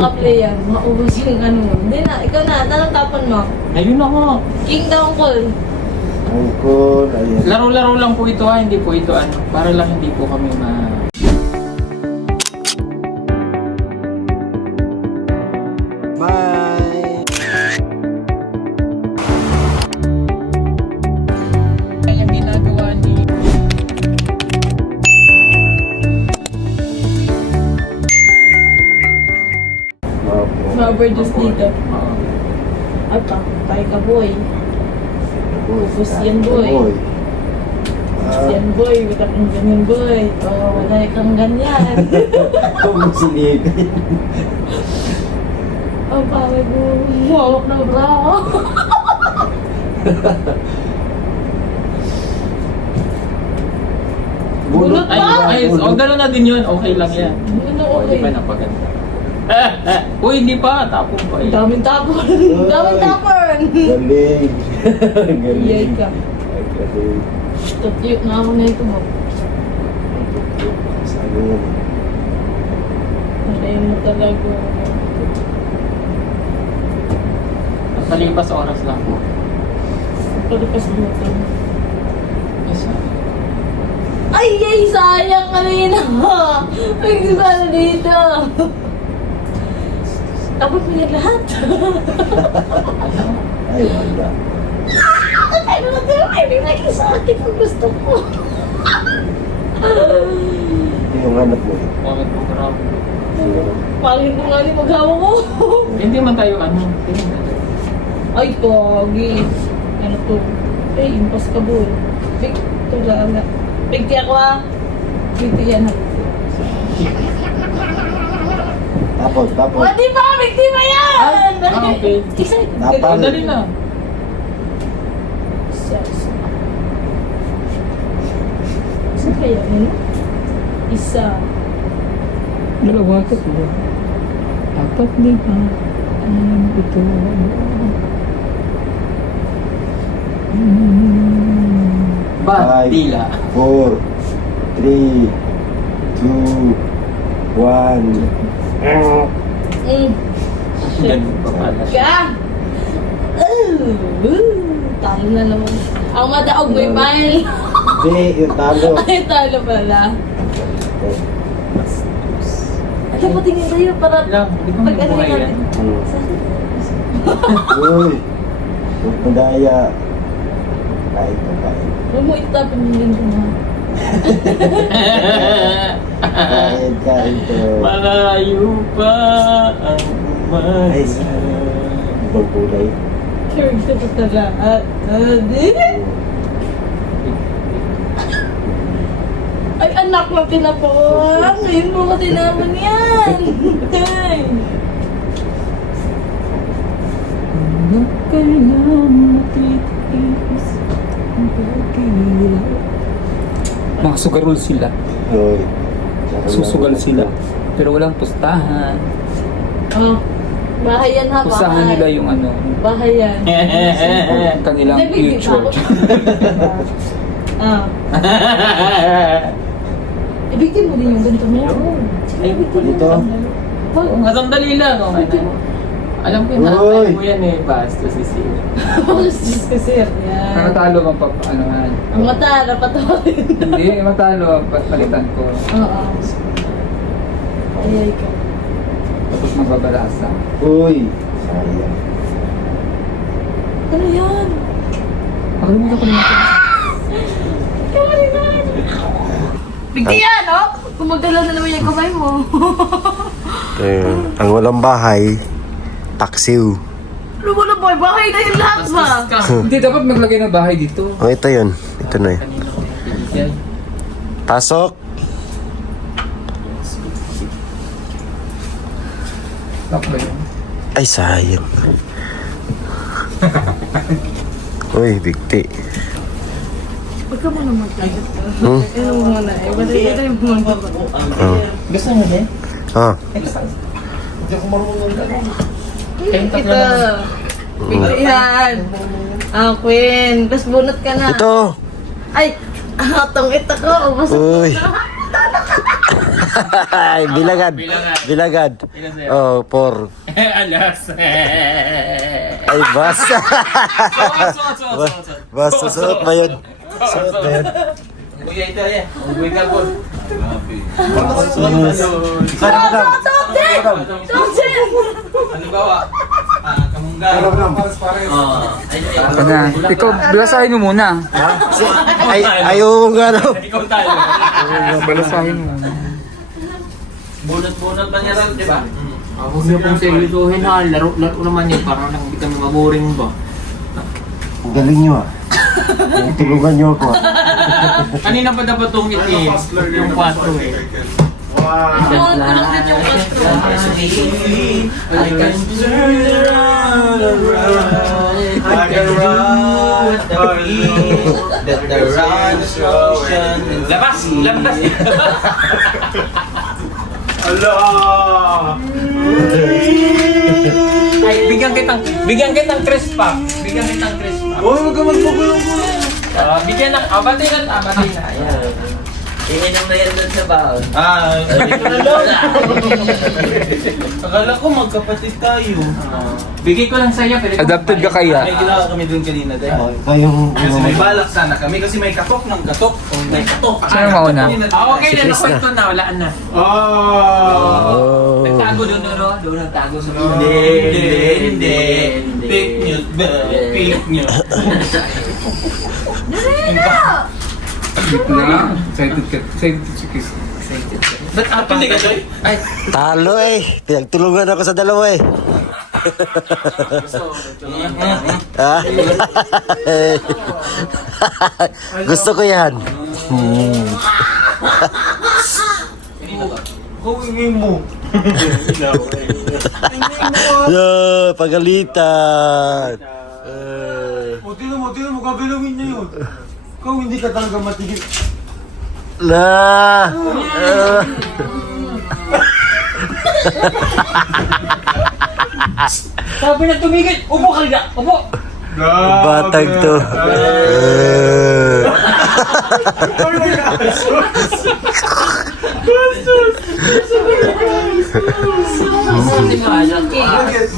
Player, maubos yung ano mo. Hindi na, ikaw na, anong tapon mo? Ayun ako. King down call. Angkol, ayan. Laro-laro lang po ito ha, hindi po ito ano. Para lang hindi po kami Bye! Ang ginagawa ni... Overdose dito. At tayo ka boy. Ubus yan boy. Yan boy, wala kang ganyan boy. Wala kang ganyan. Kung silipin. Oh, pangit mo. Mawak na bra ako. Bunot pa! Ay, gano'n na din yun. Okay lang yan. Ano Hindi okay? pa napaganda. Uy, hindi pa. Tapong pa eh. Daming tapon. Daming tapon. Galing. Galing. Iyay ka. Ay, galing. Tutiyok na ako na ito mo. Saan yun? Malayin mo talaga. Palipas oras lang po. Palipas mo ito. Isa. Ay, sayang kanina. Ay, sana dito. Tapos mo yan lahat. Ay, wala. Ay, ay, naging sa akin ang gusto ko. Yung hanap mo. Bakit po grabe? Pangit mo nga ni maghawa mo. Hindi man tayo ano. Hindi man tayo. Ay, pogi. Ano to? Ay, impas ka boy. Big, ito lang. Big ti ako ah. Big ti yan ha. Tapos. Di ba? Big ti ba yan? Okay. Isa. Dapat. Dali na. Isa kaya yun? Isa. Dalawa ka po. Apat din pa. Ito. Bandila. 4, 3, 2, 1. Ganun pa pala. Ka! Talo na naman. Ang madaog mo yung bayan. Hindi, yung talo. Ay, talo pala. Ay, patingin tayo para Lang, hindi ko pag ano mabuhay yan. natin. Uy, huwag madaya. Kain ka, kain. Huwag mo itapin yung linggo mo. Kain to. Malayo pa ang Ay, umalis. ibang kulay. Sure, gusto ko lahat. Ay, anak mo tinapon. Ngayon mo ko tinapon yan. Ay. Mga sugarol sila. Uy. Susugal sila. Pero walang pustahan. Oh, bahay yan ha, Pustahan bahay. nila yung ano. Bahay yan. Ang kanilang future. Ah. Ibigin mo din yung ganito mo. Ay, Dito. Oo, nga sandali lang. Okay na. Alam ko Uy! na, mo yan eh. Basta si Sil. Diyos ko, sir. Yan. Matalo kang ano. Ang mata, napatawarin. Hindi, matalo. Palitan ko. Oo. Ayay ka. Tapos magbabalasa. Uy. Sayang. Ano yan? Pakalimutan ko naman. Bigti yan, oh! Kumagalaw na naman yung kamay mo. Ang walang bahay, taksiw. Ano mo na boy? Bahay na yung lahat ba? Hindi, dapat maglagay ng bahay dito. Oh, ito yun. Ito na yun. Yan. Pasok. Lock ba yun? Ay, sayang. Uy, bigti. Huwag ka muna magkagat ka. Hmm? Ano mo muna eh. Wala yung muna. Gusto mo din? Ah. Ito. Bigti yan. Ah, Queen. Tapos bunot ka na. Ito. Ay! Atong ito ko. Ubus Uy. na. Ay, bilagad. Bilagad. Ilan sa'yo? Oh, 4. Alas. Ay, basta. Suot. Basta, suot ba yun? Suot ba yun? Kuya ito eh. Uwi ka po. Sana ka daw. Ano ba wa? Kamungga. Ano na? Ikaw, balasahin mo muna. Ay, ayaw nga daw. Ikaw tayo. Balasahin mo muna. Bunot-bunot pa niya rin, di ba? Huwag niyo pong seryosohin ha, laro naman yun, parang nang hindi kami maboring ba? Ang galing nyo ah. Tulungan nyo ako. Kanina pa dapat itong itim, yung 4 eh. Tulog din yung I can turn around and run. I can run at the beat that the run is ocean. Labas! Ay, bigyan kitang crisp pa. Uy, huwag ka magpagulong-gulong. Bigyan ng, bati na. Ayan. Iinom na yan doon sa baon. Sabi ko na lang. Akala ko magkapatid tayo. Bigay ko lang sa'yo, pero Adapted ka kaya? May ginawa kami doon kanina dahil. Kayong... Kasi may balak sana kami kasi may katok ng katok. May katok. Sino mauna? Okay na, nakwento na, walaan na. Oh. Nagtago doon, no? Doon nagtago sa mga. Hindi. Fake news ba? Fake news. Excited si Chris. Ba't apili ka, Joy? Ay, Talo eh. Pinagtulungan ako sa dalawa eh. Ah? Gusto ko yan. huwingin mo. Yo, pagalitan. Tignan mo, gagalawin niya yun. Ikaw hindi ka talaga matigil. La. Sabi na tumigil, upo ka liga, upo! Batag to.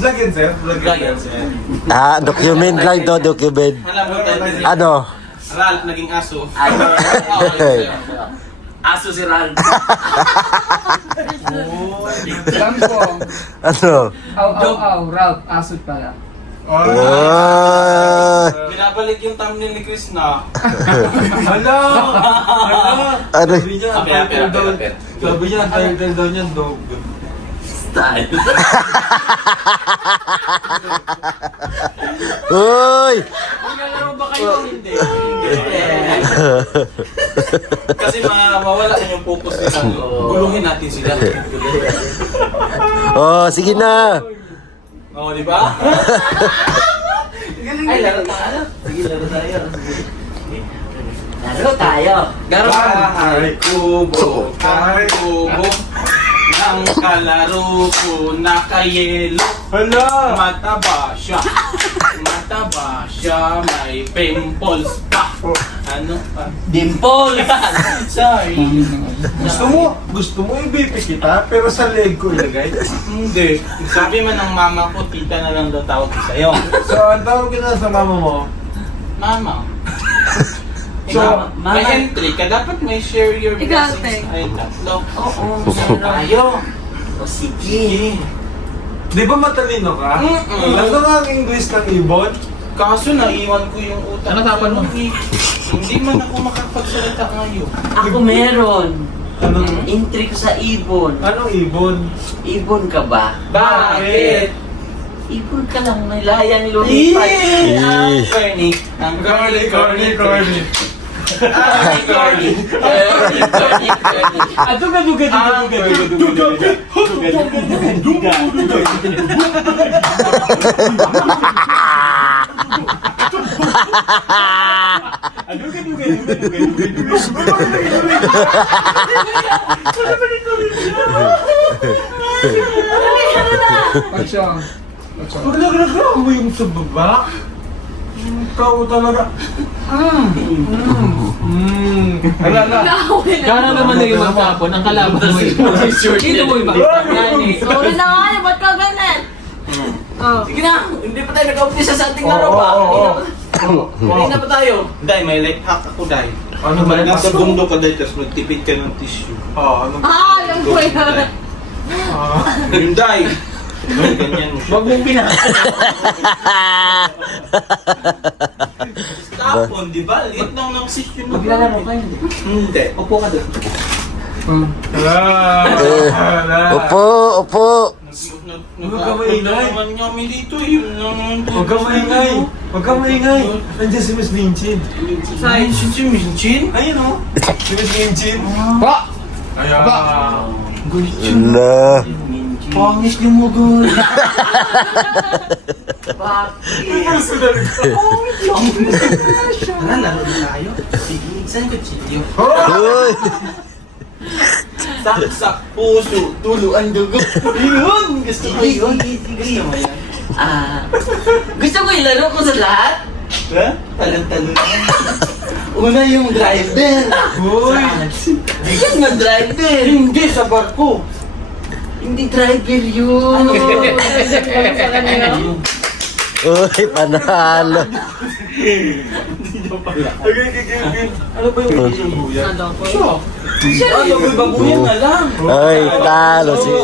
Lagyan, sir. Ah, document lang to, document. Alam mo tayo. Ano? Ral, naging aso. Aso si Ral. Lampong. Ano? Ralph, asot pala. Oh. Binabalik yung thumbnail ni Chris na. Ano? Sabi niya, title daw niya, dog. Style. Uy! Maglalaro ba kayo? Hindi. Kasi mawala na yung focus nila. Guluhin natin sila. Oh, sige na. Oo, di ba? Ay, laro tayo. Sige, laro tayo. Laro tayo. Bahay kubo, ang kalaro ko nakayelo. Hala! Mataba siya, may pimples pa. Ano pa? Dimple! Sorry. Gusto mo i-BP kita, pero sa leg ko ilagay? Hindi. Sabi man ng mama ko, tita na lang daw tawag ko sa'yo. So, ang tawag kita sa mama mo, Mama. So, May entry ka, dapat may share your Ikaw, blessings. Ay, tatlo. Oo, Tayo. O sige. di ba matalino ka? Mm-mm. Ano nga ang English ng ibon? Kaso naiwan ko yung utak. Ano tapan mo? Hindi man ako makapagsalita ngayon. Ako meron. Anong, Entry ko sa ibon. anong ibon? Ibon ka ba? Bakit? Ibon ka lang, may layang lumipad. Eh. Corny. Ang Corny. Pachong. Nagragrago mo yung sa baba? Ikaw talaga. Ala. Kaya naman na yung magtapon, ang kalaban mo yun. Dito mo yung bakit. Sorry na nga, ba't ka ganun? Oh. Sige na, hindi pa tayo nag-umpisa sa ating laro pa. Hindi na pa tayo. Dai, may life hack ako, Dai. Ano ba? Nasa gundo ka, Dai, tapos magtipid ka ng tissue. Ano? Alam ko yan. Yung Dai. Ganyan mo siya. Huwag mong pinaka. Tapon, di ba? Liit lang ng tissue mo. Maglalaro kayo. Hindi. Upo ka doon. Upo. Huwag ka maingay. naman kami dito. Yun naman. Huwag ka maingay. Huwag ka maingay. Andiyan si Miss Minchin. Saan si Minchin? Ayun o. Si Miss Minchin. Pa! Ayan. La. Pangis yung mugol. Personal ka. Tara, laro na tayo. Sige, saan ko chilyo? Uy. Saksak puso, tuluan dugo. Yun! Gusto ko yun. Gusto mo yan? Gusto ko ilaro ko sa lahat. Ha? Talon-talon. Una yung driver. Uy. Yan nga driver. Hindi, sa barko. Hindi driver yun. Ano sa kanila? Uy, panalo. Okay. Ano ba yung buyan? Ano po? Ano, may babuyan na lang. Ay, talo si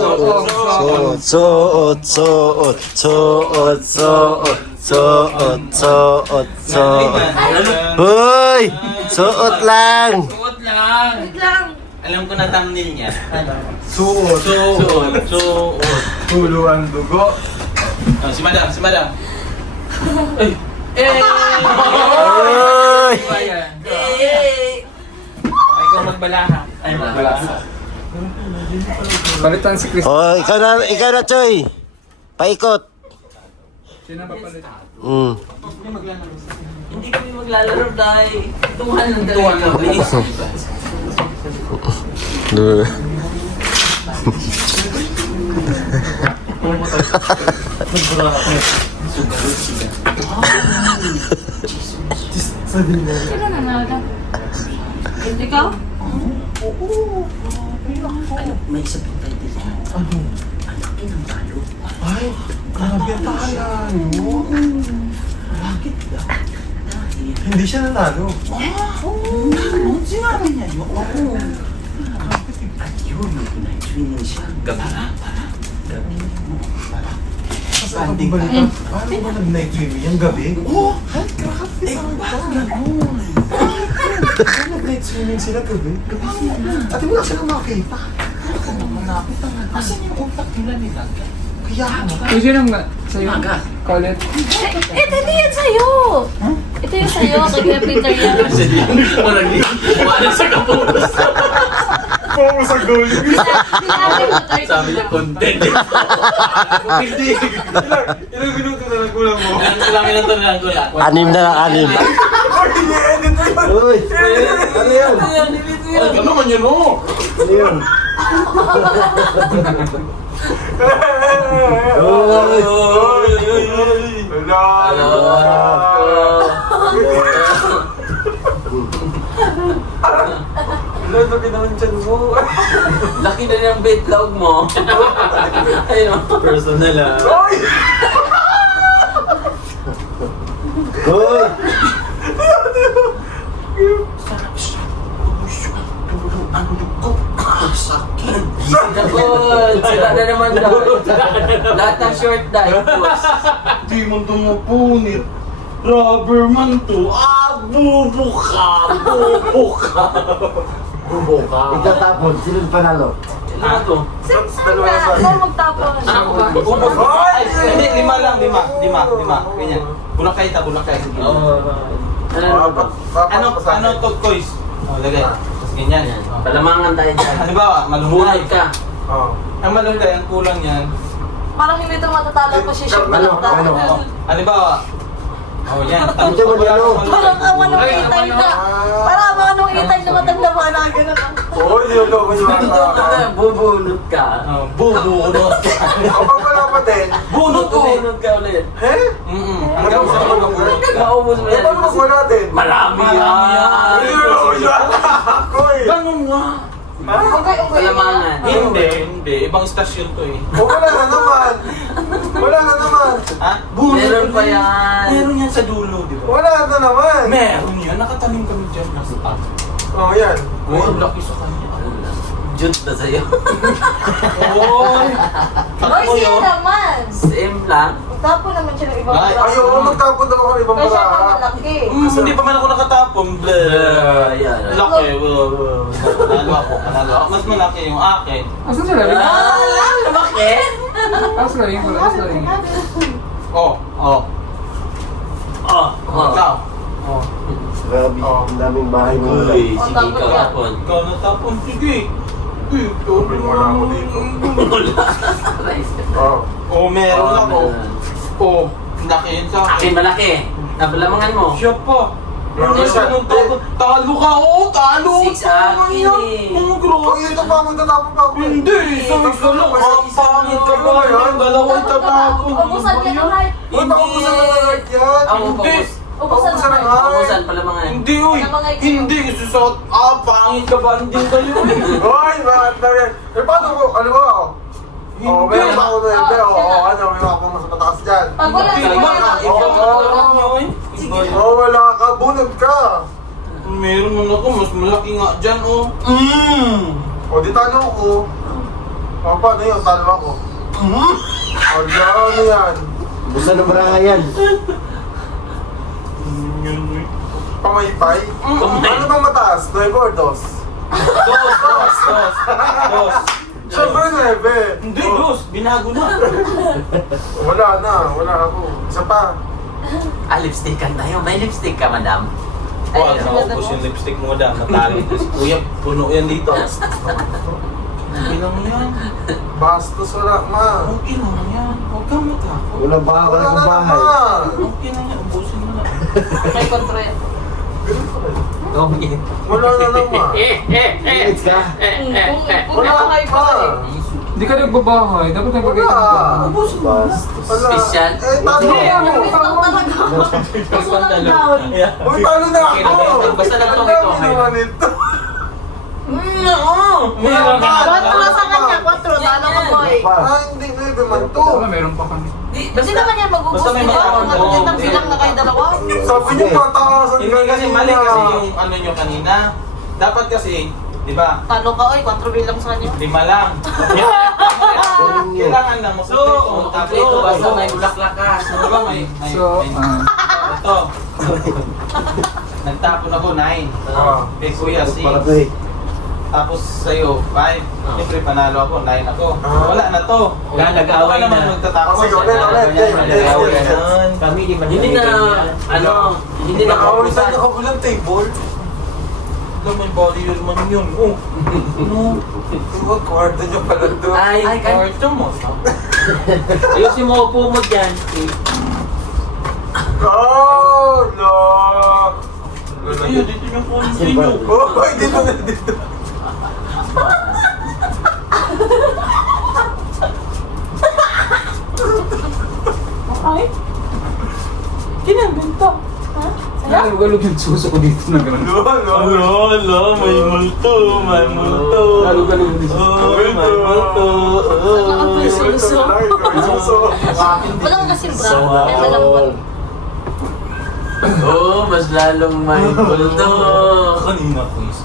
suot. Uy, suot lang. Suot lang. Wait lang. Alam ko na thumbnail niya. Suot. Suot. Tuluan dugo. Oh, si madam. Eh! Uy. Eh! Ikaw magbalaha. Ay, magbalaha. Palitan si Chris. Oh, ikaw na, Choy. Paikot. Sino ba palit? Hindi kami maglalaro dahil tuhan lang talaga. Please. Sino nanalo? Ikaw? May sabihin tayo dito. Ang inang talo. Ay, grabe ang tahanan mo. Bakit ba? Hindi siya nanalo. Sinabi niya yun. At yun, nag-training siya. Gabi. Paano ba nag-night swimming yung gabi? Oo! Grabe! Paano nag-night swimming sila gabi? Ate, wala silang makita. Asan yung utak nila nila? Kaya ano? Yung sino nga? Sa'yo? Maga. Colette? Ito yan sa'yo. Ito yung sa'yo. Kaya Peter yan. Wala sa kapos. Oo, sa goal! Sabi niya, content. Hindi. Ilang minuto na nagkulang mo? Ilang minuto na lang ko lang. 6 na lang, 6. Ay, ini-edit mo yun! Uy, ano yan? Ay, ano man yun, oh? Ano yan? Laki naman dyan mo. Laki na ng bitlog mo. Ayun o. Personal, ah. Ay! Uy! Good. Sila na naman daw. Lahat ng short dahil boss. Di mo tumupunit. Rubber man to. Bubuka. Itatapon, sino panalo? Ano to? Ikaw magtapon. Ako ba? Ay, hindi, lima lang. Ganyan. Bulakay. Sige. Ano to, Kois? Oh, lagay. Tapos ganyan. Palamangan tayo dyan. Halimbawa, Buhay malunggay. ka. Oo. Ang malunggay, ang kulang yan. Parang hindi ito matatalo position pa lang tayo. Halimbawa, oh yan. Tapos Ito, ano? Parang ang anong itay na. Parang ang anong itay na matanda ba na gano'n. Oo, hindi ako Dito ka na, bubunot ka. Bubunot. Kapag wala pa pa din. Bunot ka ulit. Eh? Hanggang sa Maubos mo Eh, yan. paano mas wala din? Marami yan. Hindi mo ako eh. Ganun nga. Kalamangan. Hindi. Ibang istasyon to eh. O, wala na naman. Wala na naman. Ha? Bunot Meron pa ulit. yan. Meron yan sa dulo, di ba? Wala na naman. Meron yan. Nakatanim kami dyan. Nasa top. Oh, yan. Uy, ang laki sa kanya. Jut na sa'yo. Oy! Boy, siya naman. Same lang. Tapo naman siya ng ibang Ay, baraha. Ayoko magtapon daw ako ng ibang Kaya siya baraha. naman laki. Hindi pa man ako nakatapon. Yan. Laki. Panalo ako. Mas malaki yung akin. Asan sila? Bakit? Asan sila? Asan sila? Oh. Ikaw. Oh. Grabe, ang daming bahay mo. Uy, sige ka hapon. Ikaw natapon. Sige. Ito. Wala ako dito. Oh. Oh, meron ako. Oh. Laki yun sa Akin akin. malaki. Nabalamangan mo. Siya pa. Meron Hindi siya. siya nung tapon. Talo ka. Oo, talo. 6 akin eh. Oh, Oh, grabe. ito pa, magtatapon pa ako. Hindi, isang isa lang. Ang pangit ka ba yan? Dalawang tatapon. Ubusan niya ng heart. Uy, paubusan na ng heart yan. Ako Hindi. pabus. Ubusan Paubusan ng ng heart. heart. Pabusan palamangan. Hindi, uy. Kaya mga ikaw. Hindi. Isusot. Pangit ka ba? Hindi kayo. Hoy, bakit na yan? Eh, paano ko? Ano ba ako? Oh, Hindi. meron pa ako na hindi. Ah, Oo, siya na. ano, may mga pang mas mataas dyan. Pag wala Hindi. sa Iba wala. ka. Iba ka. Sige. Oh, wala ka. Bunod ka. Meron man ako. Mas malaki nga dyan, oh. O, di talo ko. O, paano yun? Talo ako. O, di ano yan? Busa ng barangay yan. Pamaypay? Ano bang mataas? 9 or 2? Dos. Siyempre 9. Hindi, dos. Binago na. Wala na. Wala ako. Isa pa. Lipstickan tayo. May lipstick ka, madam? Wag, naubos yung lipstick mo dam. Natalo ko si Kuya. Puno yan dito. Okay lang yan. Bastos wala, ma. Okay lang yan. Huwag kang matakot. Walang baka ka Wala na na sa bahay. naman. Okay lang yan. Ubusin mo na. May kontrol. Oh, yeah. Wala na naman. Let's ka. Kung nakahay pa eh. Hindi ka nagbabahay. Dapat nagbagay ka ng Wala. bahay. Bastos. Wala. Special? Eh, talo Hindi, ako. Kaso lang down. Uy, talo na Okay ako. lang yan. Basta nagtong ito, Ang okay dami lang. naman ito. Meron ka. Kwatro sa kanya, kwatro. Talo ka boy. Ah, hindi. 9 man to. Wala, meron pa kami. Kasi naman yan mag-ubos. Basta may Di ba? matapon. Kung magandang bilang na kayo dalawa. Sabi niyo, patakasan Hindi kasi mali kasi yung ano nyo kanina. Dapat kasi, di ba? Talo ka, oy. Kwatro bilang sa kanya. 5 lang. Kailangan lang So, ito basta may bulaklak ka. Ano ba may So, ito. Nagtapon ako 9. Ah. Kay Kuya Para 6. to eh. Tapos sa'yo 5. Siyempre panalo ako 9 ako. Wala na to. Nag-away Ako naman na. magtatapos. Oh, sige, ulit. Kami di man hindi na, hindi na Nakawin sa kaubusan. nakabulang table. Ito may body man yun. Oh. No. Huwag kwarto niyo pala to. Ay, Kwarto mo. ayusin mo upo mo dyan. Oh, no! Ayun, dito yung phone ninyo. Oh, dito na dito. Ay. Kinabenta. Ha? nalugalo yung suso ko dito na gano'n. Wala, may multo, may multo. Nalugalo yung suso. May multo. Saan ang suso? Wala ka kasing bra. Kaya malambot. Oh, mas lalong may bulto. Kanina ko is.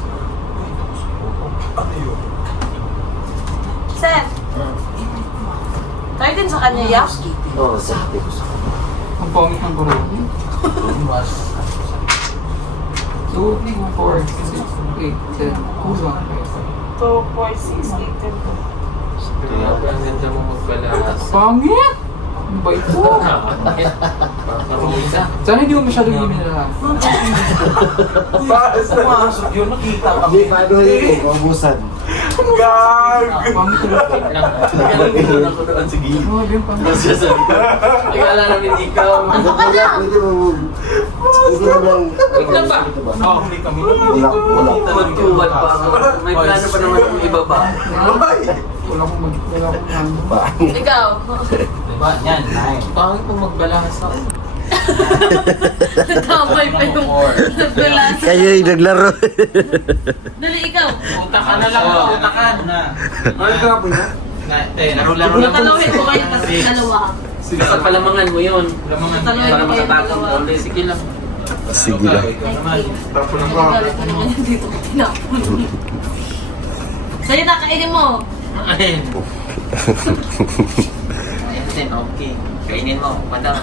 Ano yun? Seth. Try din sa kanya, ya? Oo, sakti ko sa Ang pangit ng kurong. So, 4, 6, 8, 10, 1, 2, 4, 6, 8, 10. Kaya ang ganda mo magpalas. Pangit! Ano ba ito? Pakarisa. Sana hindi mo masyadong giminala. Basta. Pumasok yun, nakita ka. Hindi, paano yun? Kaubusan. Gag! Pangit talaga. Ganun ako doon sa gilid. Ano ba yung pangit? Tapos sasabihin, akala namin ikaw. Ano ka na? Pwede mo... Pwede mo lang... Wala ba? Oh, hindi kami. Wala. Tuwad pa ako. May plano pa naman yung iba ba? Ay! Wala akong ano. Ikaw. Diba? Yan, 9. Pangit pang magbalasa. Nadamay pa yung nagbalasa. Kayo yung naglaro. Dali, ikaw. Utak ka na lang, utak ka. Ano ka po yun? Laro-laro lang. Natalawin ko kayo kasi dalawa. Dapat palamangan mo yun. Natalawin Para ko kayo makatapon dalawa. mo. Sige lang. Sige lang. Tapos na ba? Galit ko naman yung dito tinapon. Sa'yo na, kainin mo. Ayun. Ayun, okay. Kainin mo, madam.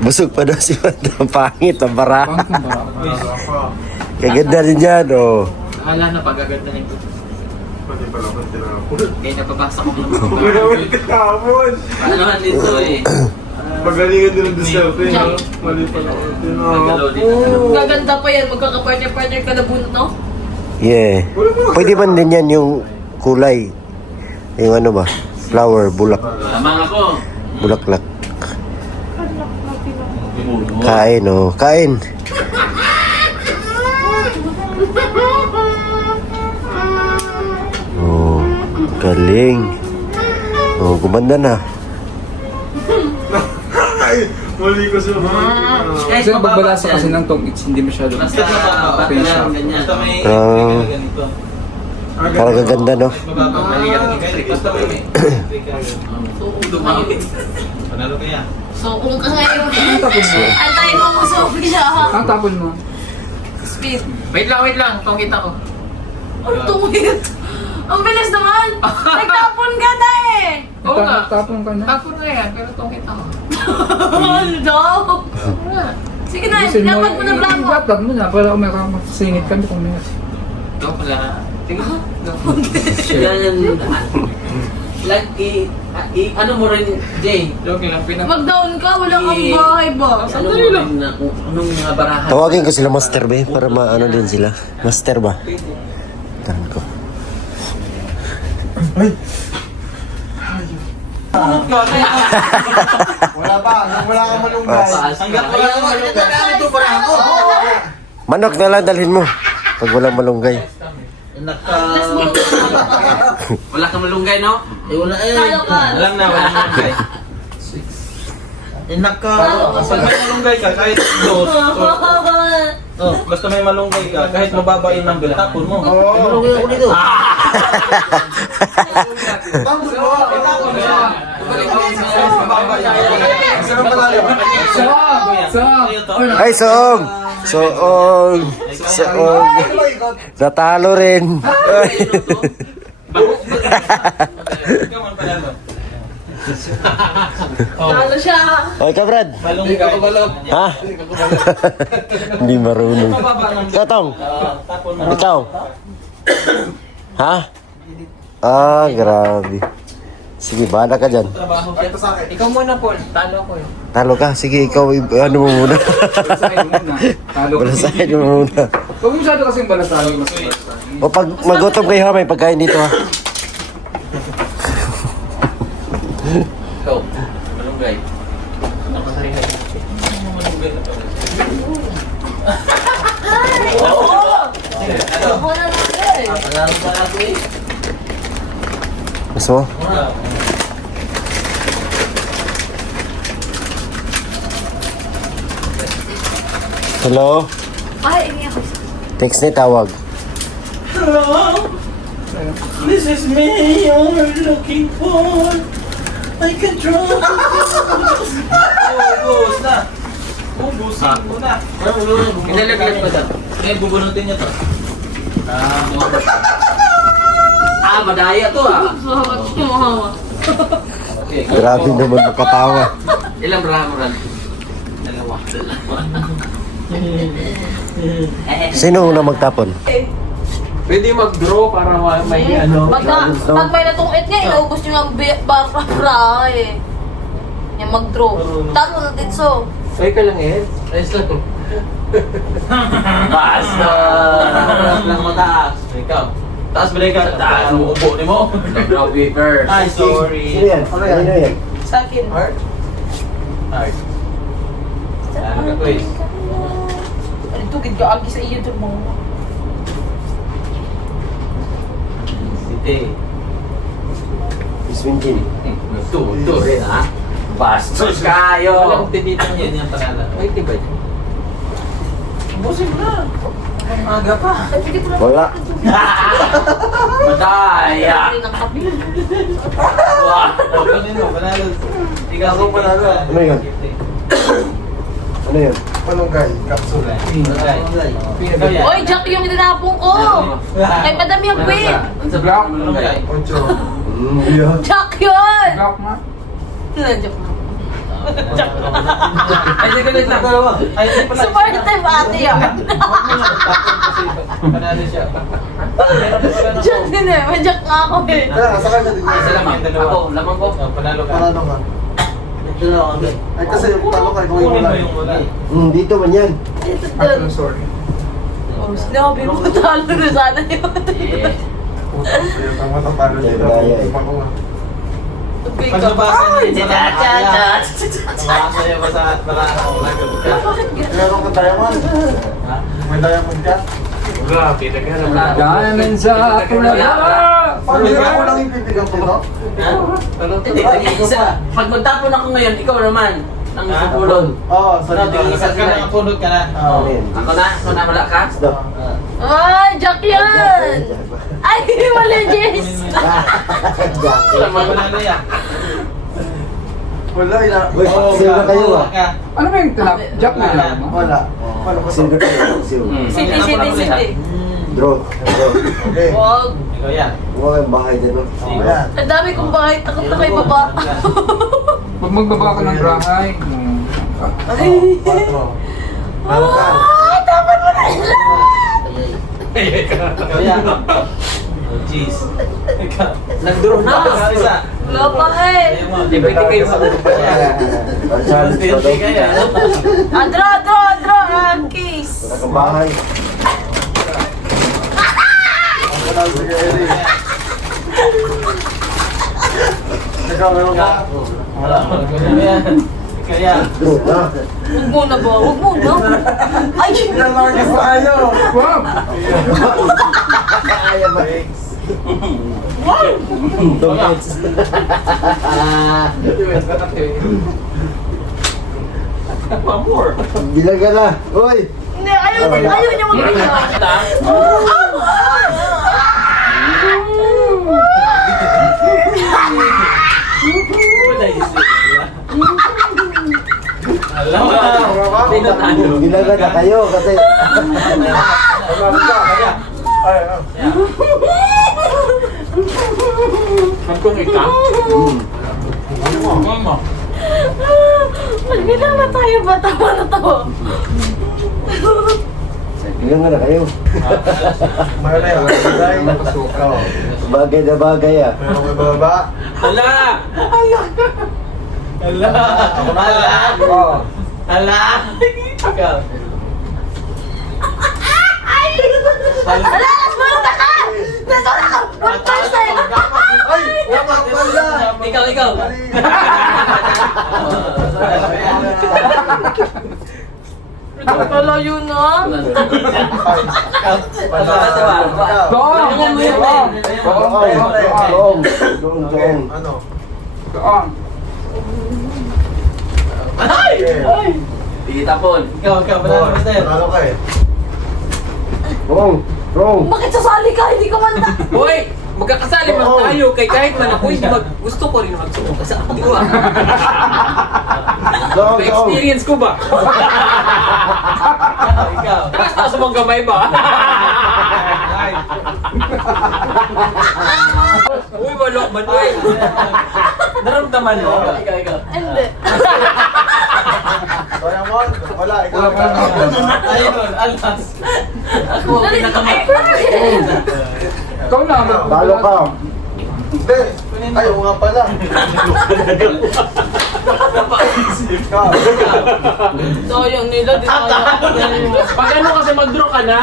Busog pa daw si Madam. Pangit ang bara. Pangit ang bara. Wala pa. Kaganda rin yan, oh. Akala na pagaganda nito. Pwede pala ba tinapon? Kaya nababasa ko lang. Hindi naman tinapon. Ano man dito eh. Pagalingan din ang diskarte. Mali pala. Nagalaw dito. Gaganda pa yan. Magkakapartner-partner ka na no? Yeah. Pwede man din yan yung kulay. Yung ano ba? Flower, bulak. Lamang ako. Bulaklak. Kain, oh. Kain. Oh, galing. Oh, gumanda na. Ay, mali ko sila. Kasi magbalasa kasi ng tong it's hindi masyado. Basta mababa lang ganyan. Basta may Ah. ganito. Parang gaganda, no? Mababa, mali ang electric. Basta may So, dumamit. Panalo kaya. So, kung ka ngayon, Ang tapon mo. antayin mo masok siya. Ang tapon mo. Speed. Wait lang. Itong kita ko. Ang tungit. Ang bilis naman. Nagtapon ka na eh. Oo nga. Tapon ka na. Tapon na yan, pero itong kita ko. Ano daw? Sige na, dapat mo na plano. Dapat mo na para may singit kami kung may. Ikaw pala. Tingnan. Ganyan. Like, ano mo rin, Jay? Joke lang Mag-down ka, wala kang bahay ba? Ano mo rin na, anong mga barahan? Tawagin ko sila Master Be para maano din sila. Master ba? Tahan ko. Wala pa. Wala kang malunggay. Hanggang wala ko. Ito para ako. Manok na lang dalhin mo. Pag walang malunggay. Wala kang malunggay, no? Wala eh. Talo ka. Alam na, wala malunggay. Pag may malunggay ka, kahit dos. Oh, basta may malunggay ka, kahit mababa yung number, tapon mo. May malunggay ako dito. Tapos mo. Ay, soong! Soong! Soong! Natalo rin. Ay. Ikaw man panalo. Talo siya. Okay ka, Brad? Malunggay ka Ha? Hindi marunong. Mababa ng Totong, tapon mo. ikaw? Ha? Ah, grabe. Sige, bahala ka dyan. Trabaho siya. Ikaw muna, Paul. Talo ko yun. Talo ka. Sige, ikaw, ano mo muna. Balasahin mo muna. Talo ka. Balasahin mo muna. Huwag mo masyado kasing balasahin. Mas balasahin. O pag magutom kayo ha, may pagkain dito ha. Ikaw. Malunggay. Malunggay na pala. Ako na lang eh. Panalo pa ako eh. Gusto mo? Hello? Ay, ini ako. Text ni tawag. Hello? This is me you're looking for. I can draw. Ubus na. Ubusin mo na. Inalaglag pa daw. Eh, bubunutin niya to. Madaya to ah. Mahawak siya, mahawak. Okay. Grabe naman makatawa. Ilang ramuran? Dalawa. Sino una magtapon? Pwede mag-draw para may ano. Pag may natungit niya, inaubos niyo ng bara eh. Yung mag-draw. Talo na din so. Ay ka lang eh. Ayos lang. Basta. Lang mataas. Ikaw. Taas balik ka. Taas ang upo ni mo. Draw paper. Ay, sorry. Ano yan? Sa akin. Heart? Heart. Ano ka, quiz? Ano tugid ka agi sa iyo doon mo. City. Isminjin. Tuto rin ha. Bastos kayo. Walang tinitan yan yung pangalan. Ay, diba? Ubusin mo na. Ang aga pa. Wala. Madaya. Kanino, panalo. Ikaw ko panalo. Ano yun? Ano yun? Malunggay, capsule. Oy, Jack yung tinapong ko! Kay Madam yung pin! Sa block. Ocho. Yeah. Jack yun! Block mo. Jack mo. Ay, sige, lang. Ay, hindi pala. Supportive ate yun! Panalo siya. Jack din eh, may Jack nga ako eh. Kaya, nasa kanya din. Isa lang yung dalawa. Ako, lamang ko. Panalo ka. Panalo ka. Ay, kasi talo ka, ikaw yung Kunin wala. mo yung wala. Dito man yan. Ito doon. Sorry. Oh, sinabi mo talo na sana yun. Kaya tama tatalo dito. Ipa ko nga. Pag nabasa niyo yung parang nabasa niyo ba sa parang Meron ka diamond? May diamond ka? Diamond sa kulala. Pamilya ko lang ibibigyan ko, no? Pag magtapon ako ngayon, ikaw naman. Ang sabulon. Oo, Ano, tingin ka na, punod ka na. Oo. Ako na? Ako na wala ka? Stop. Ay, Jack yan! Ay, wala Jess! Panalo yan. Wala, Uy, sino na kayo ah? Ano ba yung tinap? Jack na lang mo? Wala. Wala ko Sino na kayo? Sino? City, city, city. Draw. Draw. Okay. Wag. Ikaw yan. Mukha kayong bahay dito. Ayan. Ang dami kong bahay, takot na kay baba. Pag magbaba ka ng brahay. Ay! Patro. Meron ka. Ah, tama mo na Ikaw yan. Oh, jeez. Ikaw. Nag-draw na. Isa. wala pa eh. Pwede kayo sa Challenge pa daw. Ah, draw, kiss. Wala kang bahay. Wala, sige, Eddie. Ikaw, meron ka? Wala mo. Ikaw yan. Ikaw yan. Draw na. Huwag muna ba? Huwag muna. Ay! Pinalagas na kayo. Wow! Kaya ba? Donuts. One more. Bilang ka na. Uy! Hindi, ayaw niya magbigay. Alam mo. Bilang ka na kayo kasi... Meron ka. Ay, ay. Kung ikaw? Ano mo? Magbilang na tayo ba? Tama na to. Bilang ka na kayo. Meron na yun. Meron na pasuka. Bagay na bagay ah. Meron ka bababa. Hala! Ala. Ako na. Ala. Oo. Ala. Ikaw. Ala, last month na ka! Nasa na ka! One person! Ay! Wala ka pala. Ikaw. Wala yun ah. Doon! Doong. Ano? Doon! Okay. Hindi tapon. Ikaw, panalo ka, sir. Panalo ka eh. Wrong. Bakit sasali ka? Hindi ka manda. Hoy! Magkakasali man tayo kay kahit man ako hindi gusto ko rin magsuko kasi ako di ko Doong. experience ko ba? Ikaw. Tapos taas mong gamay ba? Uy, wala man uy. Naramdaman mo? Ikaw. Hindi. Kaya mo? Wala. Ikaw Wala pa na. Ayun, alas. Ako ang pinakamay. Ikaw na. Talo ka. Hindi. Ay, oo nga pala. Ikaw. Sayang nila, di tayo. Pag ano kasi mag-draw ka na.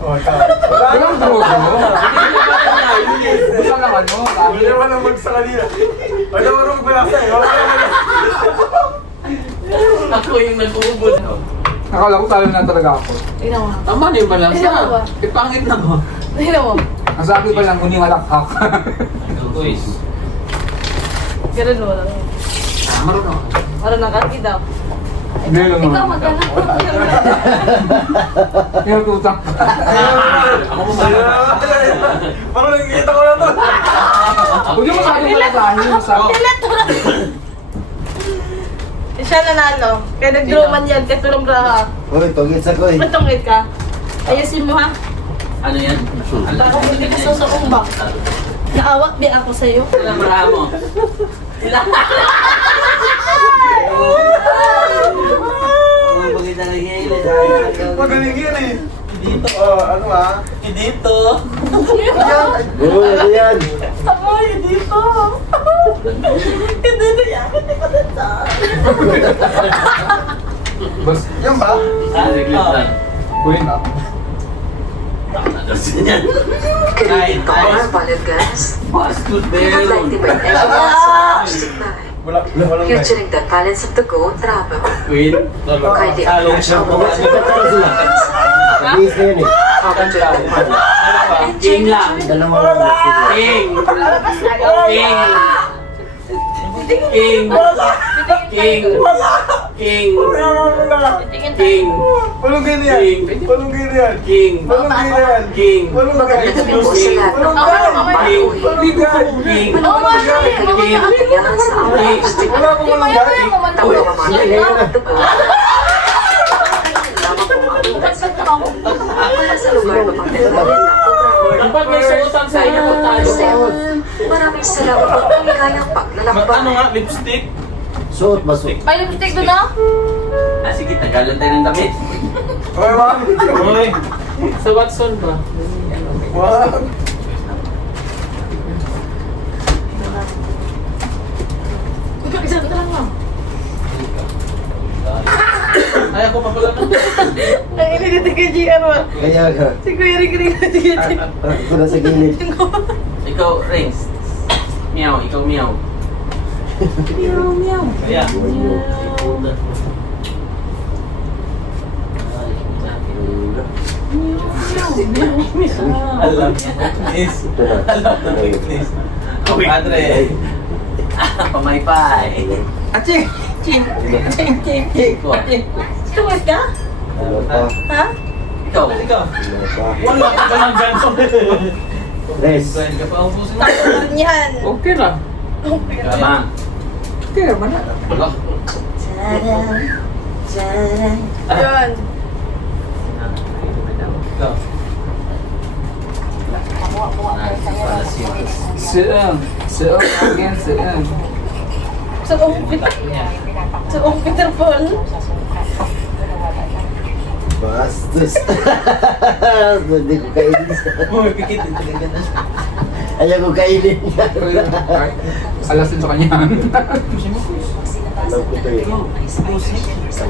Oh, ikaw. Walang draw mo. Basta lang ano. Wala naman ang magsa kanina. Wala naman ang magbalasa eh. Wala naman. Ako yung nag-uubod. Akala ko talo na talaga ako. Tingnan mo. Tama na yung balansa. Tingnan mo ba? Ipangit na mo. Tingnan mo. Ang sabi pa lang, kuning halakhak. Quiz. Ganun mo lang. Marunong. Marunong ka, daw. Hindi lang Ikaw naman. maghanap. Yung tutang. Ako mo ba? Parang nakikita ko na to. Huwag yung masyadong malasahin yung sa... Siya nanalo. Kaya nag-draw man yan, kaya tulong braha. Uy, tugit sa koy. Matungit ka. Ayusin mo ha. Ano yan? Baka hindi ka susukong ba? Naawat di ako sa'yo. Ilang marahan mo? Oh, bakit nangyayari? Magaling yan eh. Dito. Ano ah? Dito. Uy, ano yan? Amoy, dito. Hindi na yan. Hindi pa na Bas, Yan ba? Saglit lang. buhin na. Kain, Our valued guests, Basket we would like to meron. bring everyone to stick by. Walang Featuring the talents of the Go Travel. Queen. Kindly Salong approach siya. our Mabilis na yun eh. King lang. Dalawang King. King. King. King. King. King. Walang ganyan. King. Walang ganyan. King. Walang ganyan. King. Walang Magandang gabi po sa lahat ng mga King. pag-uwi. King. Kami nakakayahan sa aming stick Wala akong walang ganyan. Tawag ang mga kailangan ng dugo. Wala sa lugar na pagtatagalin ng Dapat may suotan sa inyo po tayo. Maraming salamat po ang ligayang Ano paglalakbay. nga, lipstick? Suot ba suot? May lipstick doon na? Ah, sige, tagalan tayo ng damit. Okay ba? Uy. Sa Watson ba? Wow. Ikaw, isa ka lang mo. Ay, ako pa pala. Ang iniliti kay GR mo. Kaya ka. Si Kuya Ring na tigiti. Ako na sa gilid. Ikaw, Rings. Meow, ikaw meow. Meow, meow. Kaya. Alam niya, weakness. Ito na. Alam na weakness. Padre. Pamaypay. Ching, ching, ching, ching. Tungit ka? Ano pa? Ha? Ikaw. Ikaw. Ano pa? Wala ka ba ng ganito? Tres. Saan ka pa ubusin mo? Takulan yan. Okay lang. Tama. Okay, naman na. Wala. Tadam, tadam. Yun. Ikaw. Seeng. Seeng again, seeng. Suong Peter Paul. Bastos. Hindi ko kainin. Uy, pikit ito ka ganun. Ayaw ko kainin. Alasin sa kanya. Alam ko to eh.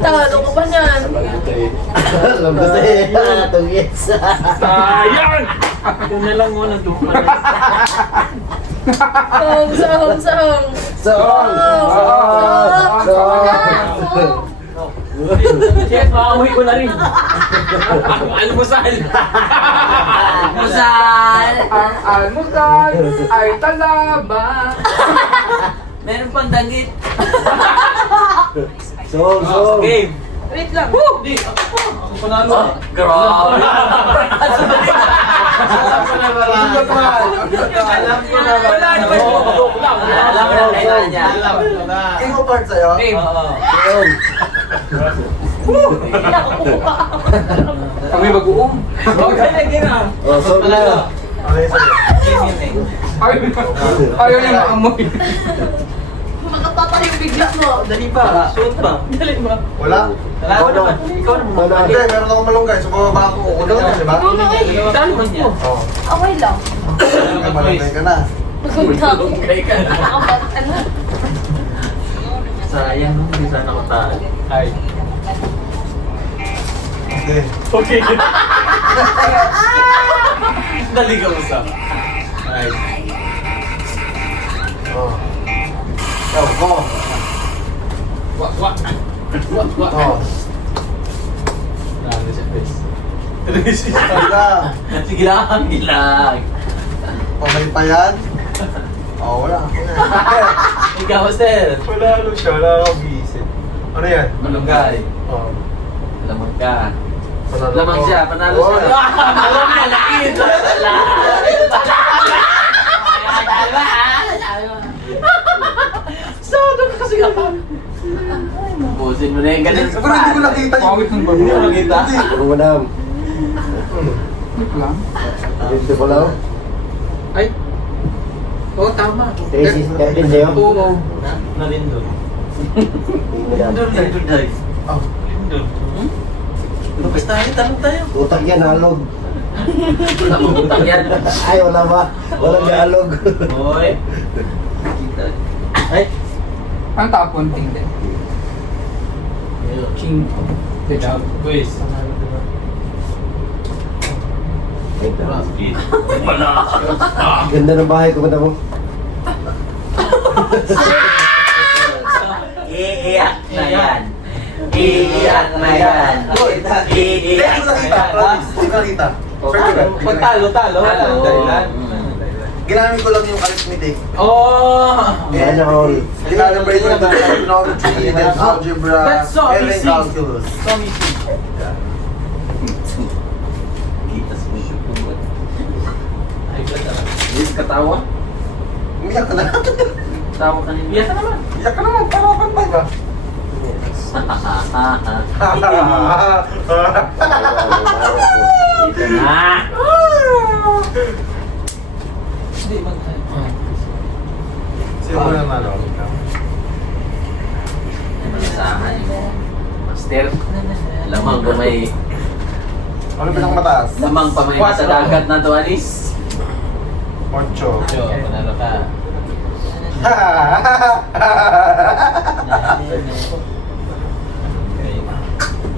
Talo ko pa niyan. Alam ko to eh. Alam ko to eh. Tugit. Sayang! Doon na lang muna doon. Song, song, song. Song! Song! Song! Yes, maamoy ko na rin. Ang almusal. Almusal! Ang almusal ay talaba. Meron pang dagit. Song! Song! Game. Wait lang. Di, ako panalo. Grabe. Alam ko na ba? Alam ko na ba? Wala naman po. Alam ko na kailangan niya. King of Hearts sa'yo? Oo. Song! Kami mag-uum. Okay na gina. Oh, song na. Okay, sa'yo. Game yun eh. Ayaw niya maamoy. Makapapaliw bigla mo. Dali pa. Suot pa. Dali mo. Wala? Wala ko naman. Ikaw naman. Wala. Hindi, meron akong malunggay. So, bababa ako. Kukunin ko, di ba? Ikaw na eh. Dali mo niya. Oo. Okay lang. May malunggay ka na. Maganda ako. Okay ka na. Ano? Sayang, hindi sana ko tayo. Ay. Okay. Okay. Dali ka usap. Alright. Oh. Oh, oh. Wak, wak. Wak, wak. Oh. Grabe siya, Chris. Pagka, Sige lang, ilang. pamay pa yan. Oh, wala. Ikaw, Master. Wala ano siya, wala akong visit. Ano yan? Malunggay. Oh. Lamang ka. Panalo Lamang ko. siya, panalo Oh, siya. Alam niya, nakita. Sodo ka kasi ka. Busin mo na yung ganun. Pero hindi ko nakita yun. Pawit ng Hindi mo nakita? Ano mo na? Wait lang. Dito ko lang. Ay. Oo, tama. Tracy, Captain sa'yo? Oo. Nalindol. Nalindol, nalindol tayo. Oh. Nalindol. Lupis tayo, tanong tayo. Utak yan, halog. Wala mong utang yan. Ay, wala ba? Walang halog. Hoy. Ay. Ang tapon tingin. King. Good job. Quiz. Ganda ng bahay ko, mo. Iiyak na yan. Iiyak na yan. Hindi ko nakita. Promise, hindi ko nakita. Sure ko ba? Pag talo, wala ang dahilan. Ginamit ko lang yung arithmetic. Oh! Sana all. Kinalibrate ko yung trigonometry, then algebra, That's so and then easy. calculus. Kitas mo siya po. Ay, ganda. Hindi ka tawa? Umiyak ka na. Tawa ka nila. Iyak ka naman. Iyak ka naman, para pantay ka. Ito na. Hindi, Sino ba naman ako? Malasahan yung master. Lamang pa may... Ano pinang mataas? Lamang pa may sa dagat na to, Anis. 8. Jo, panalo ka.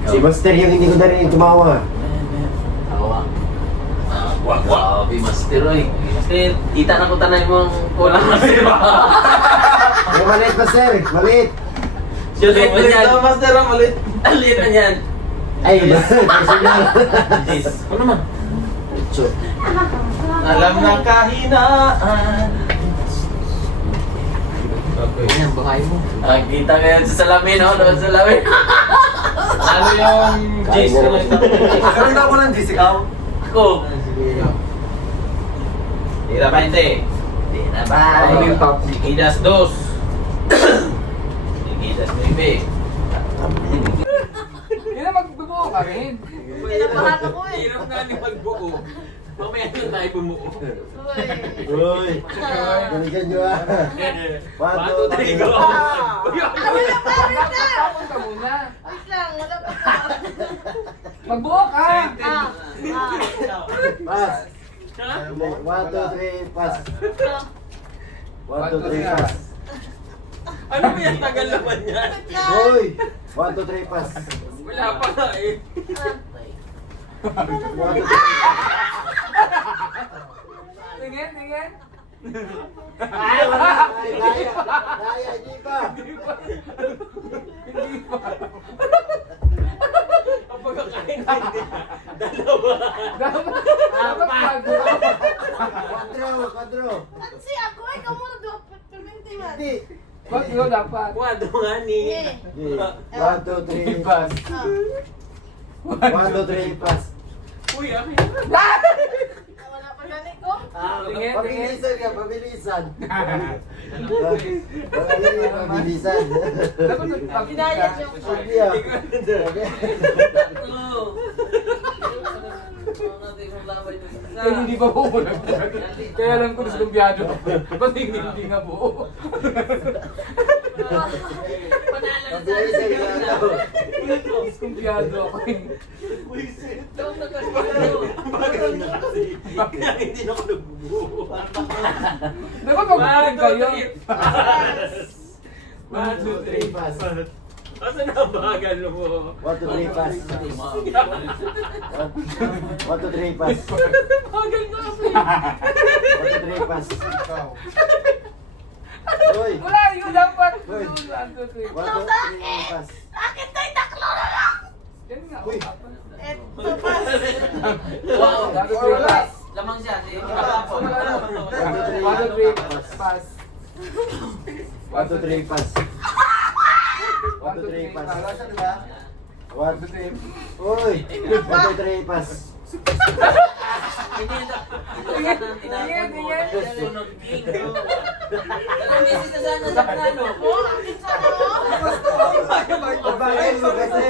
Si Master yung hindi ko na rin tumawa. Tawa. Grabe, master, oy. Master, kita na ko tanay mo ang kulang master. Ay, maliit, Master. Maliit. Siya din mo yan. Master, malit. Ang liit na yan. Ay, personal. Ano naman? Alam ng kahinaan. Ayan, bahay mo. Kita ka yan sa salamin, oh. Doon sa salamin. Ano yung Jace ko lang ito? Kanina ako ng GC ikaw. Ako. Tira 20. Tira ba? Ano yung top? Sigidas 2. Sigidas 9. Yan na magbubuo ka rin. Pinapahan ako eh. Hirap nga ni magbuo. Mamaya na tayo bumuo. Uy. Ganyan nyo ah. 1, 2, 3, go. Tapos ka muna. Wait lang, wala pa. Magbuo ka. Pass. 1, 2, 3, pass. 1, 2, 3, pass. Ano ba yung tagal naman yan? Uy. 1, 2, 3, pass. Wala pa nga eh. 1, 2, 3. Tingin, tingin. Ay, wala. Daya, hindi pa. Hindi pa. Kapag kakain hindi. Dalawa. Dapat magbuo. 4. Kasi ako eh, kamu na doon. Perminti man. Hindi. Magbuo dapat. Wado nga ni. Eh. 1, 2, 3, pass. 1, 2, 3, pass. Uy, akin. Wala pa ganit ko. Tingin, Pabilisan ka, pabilisan. Pabilisan. Dapat magpapit Pinayad ka. yung Sabi ah. Eh, hindi pa buo lang. Kaya lang ko diskumpiyado. Pati hindi nga buo. Diskumpiyado ako eh. Kaya hindi na ako nagbubuo. Dapat magbuo kayo. 1, 2, 3, pass. Asa na ang bagal mo? 1, 2, 3, pass. 1, 2, 3, pass. Bagal na ako 1, 2, 3, pass. Uy! Wala yun dapat. Uy. 1, 2, 3. 1, 2, 3, pass. Akin tayo taklo na lang. Yan nga. Uy. Eto pa. Wow, dapat yung last. Lamang siya. Di ba? 1, 2, 3, pass. 1, 2, 3, pass. 1, 2, 3, pass. 1, 2, 3. Uy! 1, 2, 3, pass. Hindi sunod king. Dalawang beses na sana sa plano. Bakit mo kasi?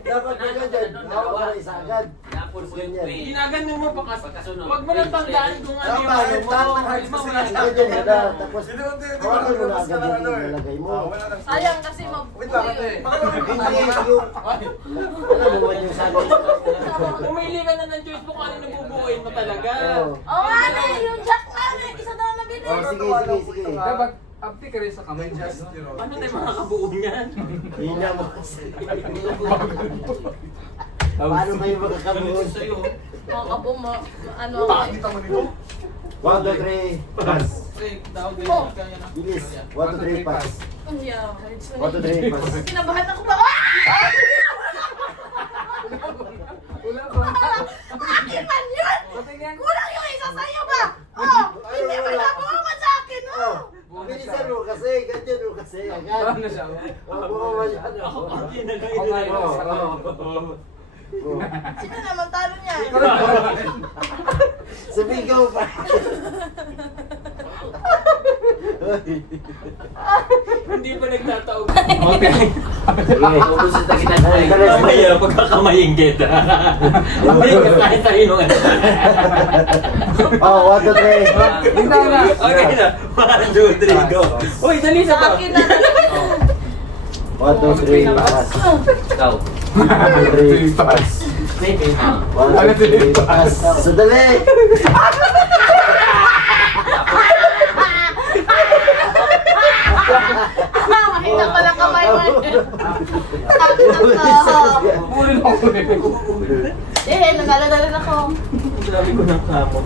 Dapat ka dyan. Hawa ka isa agad. Napol mo yung pain. Ginaganon mo pa kasi. Pagkasunod. Huwag mo nang tandaan kung ano yung Tama, ano mo. tama. Halimbawa, wala Ikaw dyan na. Tapos Hindi hawakan mo na labas ka agad ng yung ano eh. nilagay mo. Wala nang... Sayang kasi Wait lang. Hindi yung... Alam mo yung sabi. Pumili ka na ng choice mo kung ano nabubuuin mo talaga. Oo. Oo nga na, yung jack na, isa na nabili. Oh, sige. Dapat upti ka rin sa kamay. Ano tayo makakabuo niyan? Yun nga mo kasi. Paano kayo makakabuon? Sa'yo. Mga kapo mo, ano ako eh. Kita mo nito? 1, 2, 3, pass. Bilis. 1, 2, 3, pass. Ang yaw, 1, 2, 3, pass. kinabahan ako ba? Ah! Wala ba? Akin man yun! Kulang yung isa sa'yo ba? Oh! Hindi mo nabuman sa akin, oh! Bilisan mo kasi, ganyan mo kasi agad. Ano siya? Mabuha masyado. Ako nga yun sa kamay. Sino naman talo niya? Sumigaw pa. Hindi pa nagtataog. Okay. Ubus sa tagitan mo. Mamaya pagkakamayin kita. Hindi ka kahit sa inong ano. Oh, 1, 2, 3. Hindi na. Okay na. 1, 2, 3, go. Uy, dali sa Sa akin na talaga. 1, 2, 3, pass. Ikaw. 1, 2, 3, pass. 1, 2, 3, pass. Sandali! Makita ko lang kamay mo. Akin ang taho. Pulin ako rin. Eh, nangalala rin ako. Sabi ko ng kamo.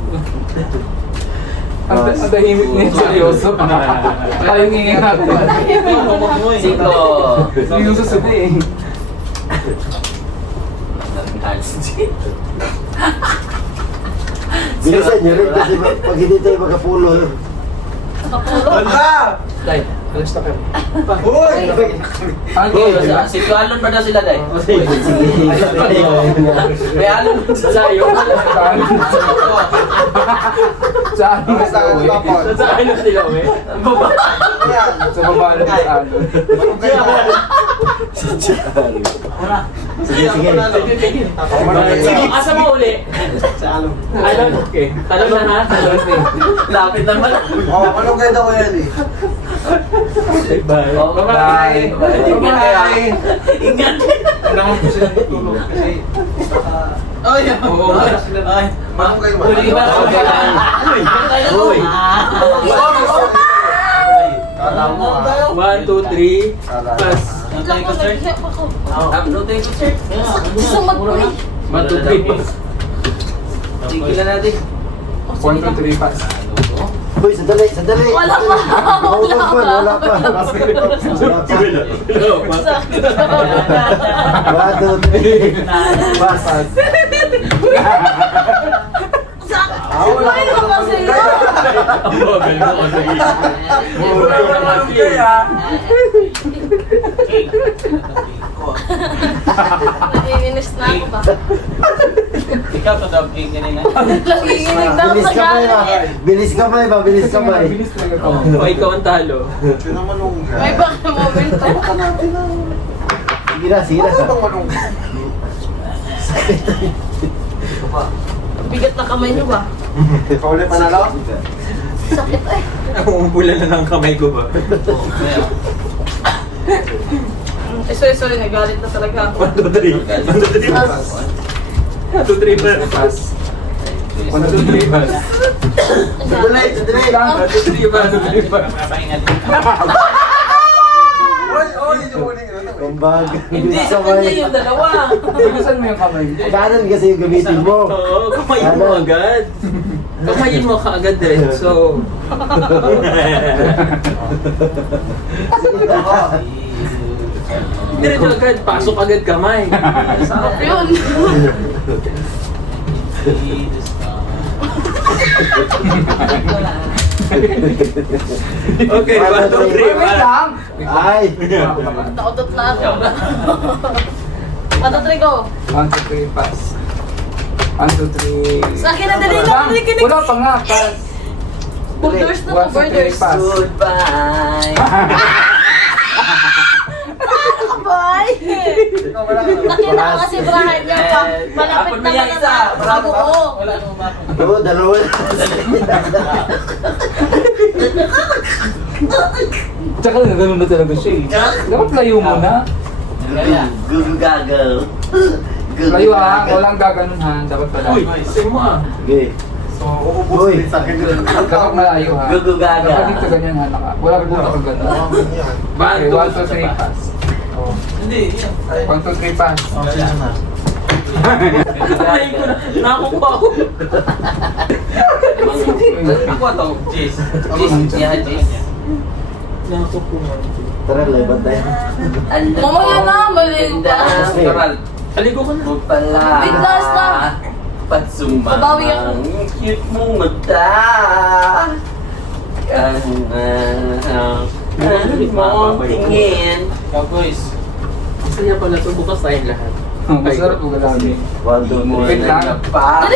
Ang tahimik niya seryoso. Tayo ngingin natin. Cinco. Yung susunod eh. Bilisan nyo rin kasi pag hindi tayo magkapulo. Wala! Tay, alas na kayo. Uy! Si Alon pa daw sila, Day. Sige. May Alon sa sayo. Saan mo Basta sa ano uwi? tapon? Saan na sila, we? Yan! Sa baba na sa ano. Anong kailangan? Sige. Sige, asa mo uli? Sa along. Alon, okay. Talon na ha? Talon eh. Lapit naman. Oh, anong kaya daw yan eh? Bye. Oh, Bye. Bye. Ingat. Kailangan ko sila tutulog kasi Ay, oo. Ay, Anong kayo ba? huli ba? Uy. Kala mo ah. 1, 2, 3. Pass. Nantay ko, sir. Nantay ko, sir. Gusto magpuli. 1, 2, 3. Pass. Tigilan natin. 1, 2, 3, pass. Uy, sandali. Wala pa. Wala pa. Go, pass. 1, 2, 3. Pass. Wala naman kasi yun. Ang bagal mo kasi. Mura ka kasi. Nanginginis na ako ba? Ikaw to daw, kanina. Nanginginig na ako Bilis sa ka pa galit. Bilis ka pa Bilis ka pa Bilis talaga to. O, ikaw ang talo. Sino malungga? May baka momento. Sige na. Ano bang malungga? Bigat na kamay niyo ba? Paulit pa na lang? Sakit eh. Umuulan na ng kamay ko ba? Sorry, nagalit na talaga ako. 1, 2, 3. 1, 2, 3. Pass. 1, 2, 3. Pass. 1, 2, 3. Pass. Sandali. 1, 2, 3. Pass. 1, 2, 3. Pass. Oy, yung huling ano? Kumbag. Hindi, sa kanya yung dalawa. Bilisan mo yung kamay. Kanan kasi yung gamitin mo. Oo, kamayin mo agad. Kamayin mo kaagad eh. So, Diretso agad, pasok agad kamay. Sarap yun. Okay, 1, 2, 3, Wait lang. Ay! Naudot na ako. Patatry ko. 1, 2, 3, pass. 1, 2, 3. Sa akin na dali na. Wala pa nga, pass. Borders na to, 1, 2, 3, borders. pass. Goodbye. Boy! Nakita ko kasi Brian niya pa. Malapit Apat na na yan, isa. mabuo. Oo, dalawa. Tsaka ganun na talaga siya eh. Dapat layo mo na. Gugugagal. Layo ha, walang gaganon ha. Dapat pala. Uy, same mo ah. Okay. So, uubos Uy. din sa akin yun. Dapat malayo ha. Gugugaga. Dapat dito ganyan ha. Wala po na kag ganun. Okay, 1, 2, 3, pass. Oh. Hindi, yan. 1, 2, 3, pass. Ay, ko na. Nakakuha ako. Ako ito, Jis. Yeah, Jis. Tara, live tayo. Mamaya na, maligo pa. Karal, aligo ka na. Pala. Wait, last na. Babawi ako. Pagsumang cute mong mata. Mong tingin. Boys, masaya pala ito. Bukas tayong lahat. Masarap po galami. 1, 2, 3. Wait lang. Pa.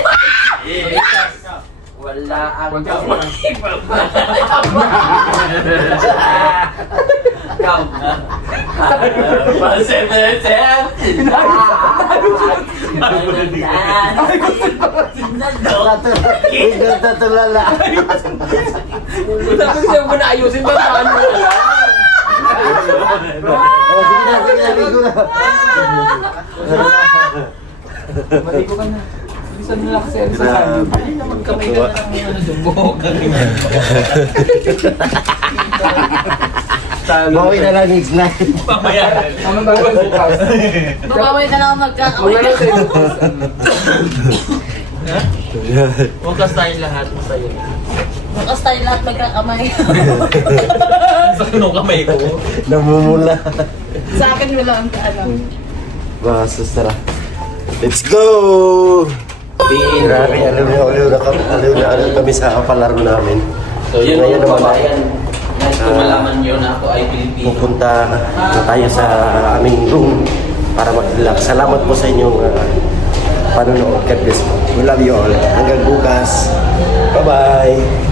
Wala ang kamay. Biglang tatulala. Dapat siya mo na ayusin ba? Saan mo na lang? Oh, sige na, ligo na. Maligo ka na. Bilisan mo lang kasi ano sa sa'yo. Kamay ka na ng ano dyan. Buhok ka rin. Bawi na lang next night. Pamayaran. Ano ba yung bukas? Babaway na lang ako magkakamay. Wala tayo bukas. Bukas tayong lahat. Masaya. Bukas tayo lahat magkakamay. Sa kanong kamay ko. Namumula. Sa akin wala ang ano. Basos, tara. Let's go! Grabe, aliw na kami sa palaro namin. So yun Ngayon mga naman kabayan. Nice kung malaman nyo na ako ay Pilipino. pupunta na tayo sa aming room para mag-relax. Salamat po sa inyong panonood. God bless po. We love you all. Hanggang bukas. Bye-bye!